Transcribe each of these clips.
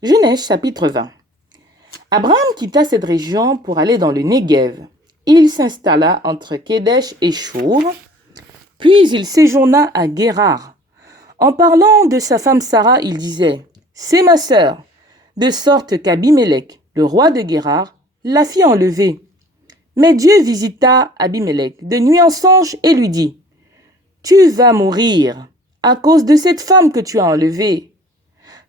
Genèse chapitre 20. Abraham quitta cette région pour aller dans le Néguev. Il s'installa entre Kédesh et Chour, puis il séjourna à Guérar. En parlant de sa femme Sarah, il disait « C'est ma sœur », de sorte qu'Abimélec, le roi de Guérar, la fit enlever. Mais Dieu visita Abimélec de nuit en songe et lui dit « Tu vas mourir à cause de cette femme que tu as enlevée,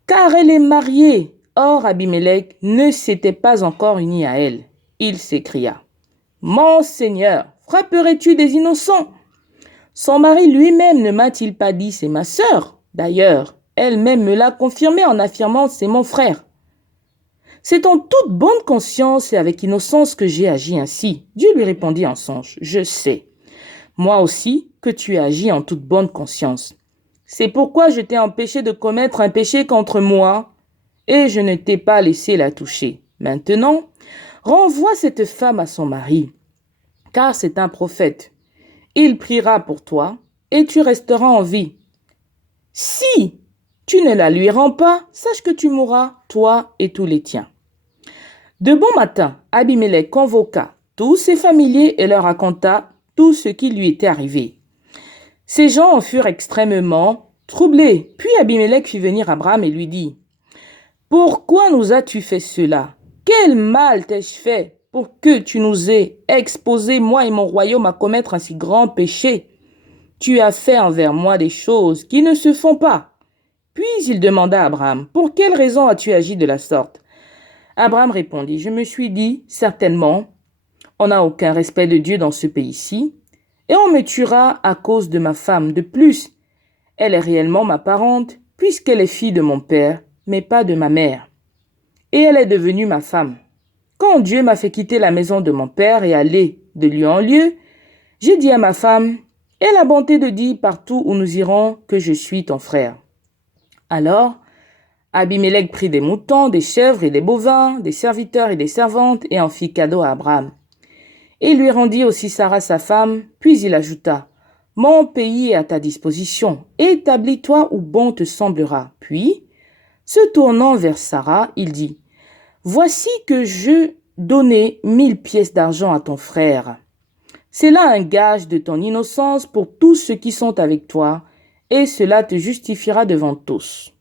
car elle est mariée. » Or Abimélec ne s'était pas encore uni à elle. Il s'écria « Mon Seigneur, frapperais-tu des innocents? Son mari lui-même ne m'a-t-il pas dit c'est ma sœur? D'ailleurs, elle-même me l'a confirmé en affirmant c'est mon frère. C'est en toute bonne conscience et avec innocence que j'ai agi ainsi. » Dieu lui répondit en songe « Je sais, moi aussi, que tu agis en toute bonne conscience. C'est pourquoi je t'ai empêché de commettre un péché contre moi et je ne t'ai pas laissé la toucher. Maintenant, renvoie cette femme à son mari, car c'est un prophète. Il priera pour toi et tu resteras en vie. Si tu ne la lui rends pas, sache que tu mourras, toi et tous les tiens. » De bon matin, Abimélec convoqua tous ses familiers et leur raconta tout ce qui lui était arrivé. Ces gens en furent extrêmement troublés. Puis Abimélec fit venir Abraham et lui dit « Pourquoi nous as-tu fait cela? Quel mal t'ai-je fait pour que tu nous aies exposés, moi et mon royaume, à commettre un si grand péché? Tu as fait envers moi des choses qui ne se font pas. » Puis il demanda à Abraham « Pour quelle raison as-tu agi de la sorte ?» Abraham répondit « Je me suis dit, certainement, on n'a aucun respect de Dieu dans ce pays-ci, et on me tuera à cause de ma femme. De plus, elle est réellement ma parente, puisqu'elle est fille de mon père, mais pas de ma mère. Et elle est devenue ma femme. Quand Dieu m'a fait quitter la maison de mon père et aller de lieu en lieu, j'ai dit à ma femme, aie la bonté de dire partout où nous irons que je suis ton frère. » Alors, Abimélec prit des moutons, des chèvres et des bovins, des serviteurs et des servantes, et en fit cadeau à Abraham. Et il lui rendit aussi Sarah sa femme, puis il ajouta « Mon pays est à ta disposition, établis-toi où bon te semblera. » Puis, se tournant vers Sarah, il dit « Voici que je donnais 1000 pièces d'argent à ton frère. C'est là un gage de ton innocence pour tous ceux qui sont avec toi, et cela te justifiera devant tous. »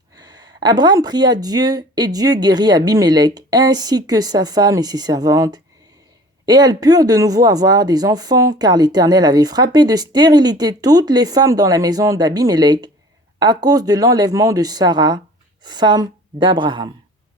Abraham pria Dieu, et Dieu guérit Abimélec, ainsi que sa femme et ses servantes. Et elles purent de nouveau avoir des enfants, car l'Éternel avait frappé de stérilité toutes les femmes dans la maison d'Abimélec, à cause de l'enlèvement de Sarah, femme d'Abraham.